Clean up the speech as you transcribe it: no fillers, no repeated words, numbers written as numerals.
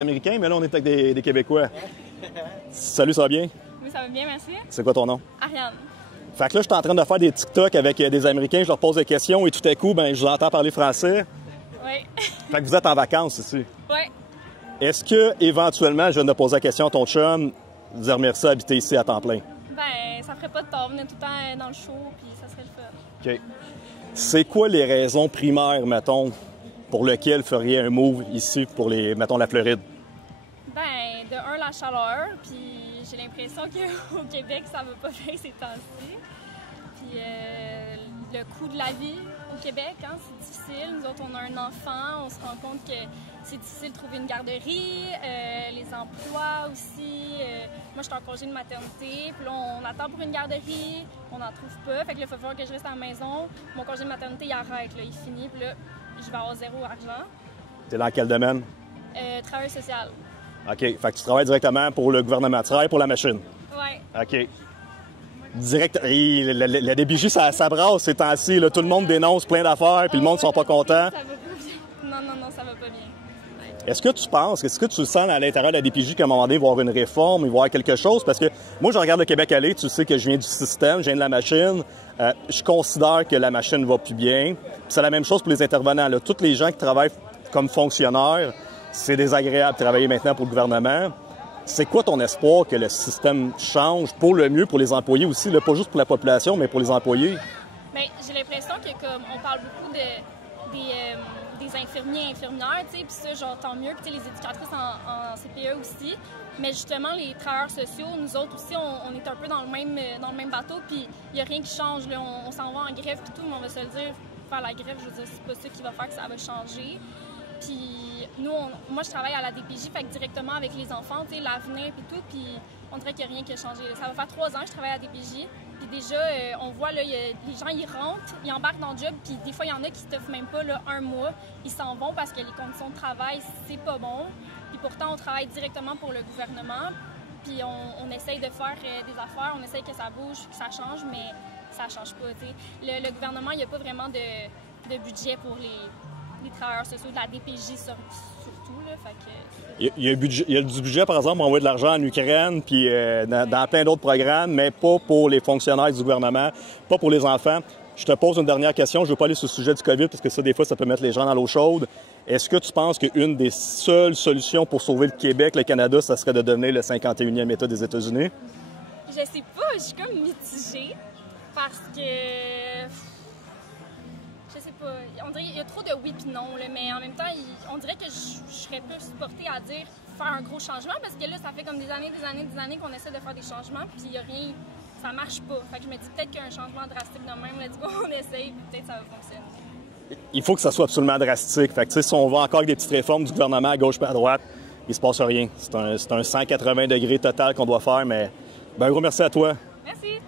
Américain, mais là, on est avec des Québécois. Salut, ça va bien? Oui, ça va bien, merci. C'est quoi ton nom? Ariane. Fait que là, je suis en train de faire des TikTok avec des Américains, je leur pose des questions et tout à coup, ben, je vous entends parler français. Oui. Fait que vous êtes en vacances ici. Oui. Est-ce que, éventuellement, je viens de poser la question à ton chum, vous aimeriez ça habiter ici à temps plein? Ben, ça ferait pas de tort. Venir tout le temps dans le show, puis ça serait le fun. OK. C'est quoi les raisons primaires, mettons, pour lesquelles vous feriez un move ici pour mettons, la Floride? Ben, de un, la chaleur, puis j'ai l'impression qu'au Québec, ça va pas bien ces temps-ci. Puis le coût de la vie au Québec, hein, c'est difficile. Nous autres, on a un enfant, on se rend compte que c'est difficile de trouver une garderie, les emplois aussi. Moi, je suis en congé de maternité, puis là, on attend pour une garderie, on n'en trouve pas. Fait que là, il va falloir que je reste à la maison. Mon congé de maternité, il arrête, là, il finit, puis là, je vais avoir zéro argent. T'es dans quel domaine? Travail social. OK. Fait que tu travailles directement pour le gouvernement. Tu travailles pour la machine? Oui. OK. Direct. La DBJ, ça brasse ces temps-ci. Tout le monde dénonce plein d'affaires, puis le monde ne sont pas contents. Ça va pas bien. Non, ça va pas bien. Est-ce que tu penses, est-ce que tu sens à l'intérieur de la DPJ qu'à un moment donné, il va y avoir une réforme, il va y avoir quelque chose? Parce que moi, je regarde le Québec aller, tu sais que je viens du système, je viens de la machine. Je considère que la machine va plus bien. C'est la même chose pour les intervenants. Tous les gens qui travaillent comme fonctionnaires, c'est désagréable de travailler maintenant pour le gouvernement. C'est quoi ton espoir que le système change pour le mieux pour les employés aussi, là, pas juste pour la population, mais pour les employés? Bien, j'ai l'impression que comme on parle beaucoup des infirmiers et infirmières, tu sais, puis ça, genre, tant mieux, puis les éducatrices en CPE aussi. Mais justement, les travailleurs sociaux, nous autres aussi, on est un peu dans le même bateau, puis il n'y a rien qui change. Là. On s'en va en grève et tout, mais on va se le dire, faire la grève, je veux dire, c'est pas ça qui va faire que ça va changer. Puis nous, moi, je travaille à la DPJ, fait que directement avec les enfants, tu sais, l'avenir et tout, puis on dirait qu'il n'y a rien qui a changé. Ça va faire 3 ans que je travaille à la DPJ, puis déjà, on voit, là, les gens, ils rentrent, ils embarquent dans le job, puis des fois, il y en a qui ne t'offrent même pas là, un mois. Ils s'en vont parce que les conditions de travail, c'est pas bon. Puis pourtant, on travaille directement pour le gouvernement, puis on essaye de faire des affaires, on essaye que ça bouge, que ça change, mais ça change pas, tu sais. Le gouvernement, il n'y a pas vraiment de budget pour les travailleurs sociaux de la DPJ surtout. Là, fait que... il y a du budget, par exemple, pour envoyer de l'argent en Ukraine, puis dans plein d'autres programmes, mais pas pour les fonctionnaires du gouvernement, pas pour les enfants. Je te pose une dernière question. Je ne veux pas aller sur le sujet du COVID, parce que ça, des fois, ça peut mettre les gens dans l'eau chaude. Est-ce que tu penses qu'une des seules solutions pour sauver le Québec, le Canada, ça serait de devenir le 51e État des États-Unis? Je sais pas. Je suis comme mitigée, parce que... Je sais pas, on dirait qu'il y a trop de oui et non, là, mais en même temps, on dirait que je serais plus portée à dire faire un gros changement parce que là, ça fait comme des années qu'on essaie de faire des changements puis il n'y a rien, ça marche pas. Fait que je me dis peut-être qu'il y a un changement drastique de même, let's go, on essaye puis peut-être ça va fonctionner. Il faut que ça soit absolument drastique. Fait que si on va encore avec des petites réformes du gouvernement à gauche et à droite, il se passe rien. C'est un 180 degrés total qu'on doit faire, mais ben, un gros merci à toi. Merci!